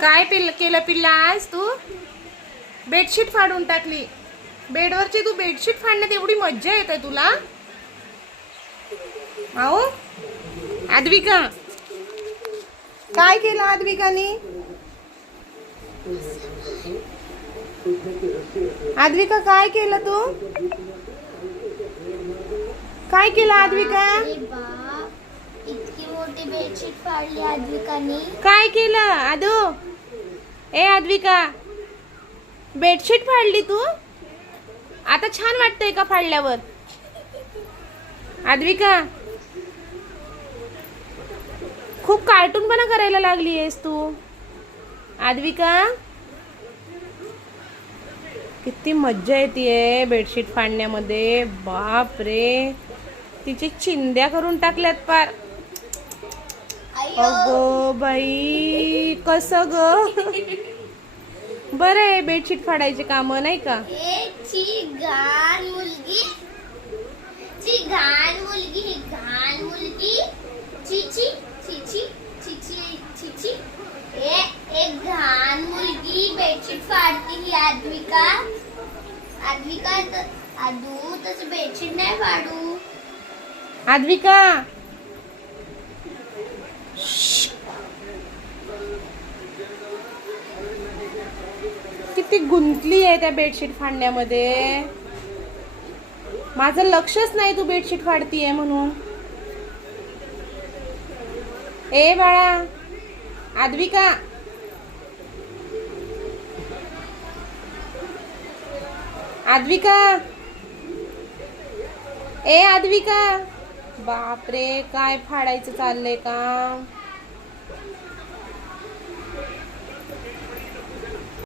काय केलं पिल्ला आज तू? बेडशीट फाडून टाकली. बेडवरची तू बेडशीट फाडण्यात एवढी मज्जा येते तुला? आओ आद्विका, काय केलं आद्विकानी? आद्विका काय केलं तू? काय केलं आद्विका? इतकी मोठी बेडशीट फाडली आद्विकानी. काय केलं आदू? ए आद्विका, बेडशीट फाडली तू? आता छान वाटतंय का फाडल्यावर? आद्विका, खूप कार्टूनपणा करायला लागली आहेस तू. आद्विका, किती मज्जा येते बेडशीट फाडण्यामध्ये. बाप रे, तिची चिंध्या करून टाकल्यात पार. अगो बाई, कसं ग? बरं आहे बेडशीट फाडायचे काम नाही का? ची घाण मुलगी, ची घाण मुलगी, ही घाण मुलगी. चिची चिची चिची चिची. एक घाण मुलगी बेडशीट फाडती ही आद्विका. आद्विका आदू तसं बेडशीट नाही फाडू. आद्विका, किती गुंतली आहे त्या बेडशीट फाडण्यामध्ये. माझं लक्षच नाही तू बेडशीट फाडतीये म्हणून. ए बाळा, आद्विका, आद्विका, ए आद्विका. बापरे, काय फाडायचं चाललंय का?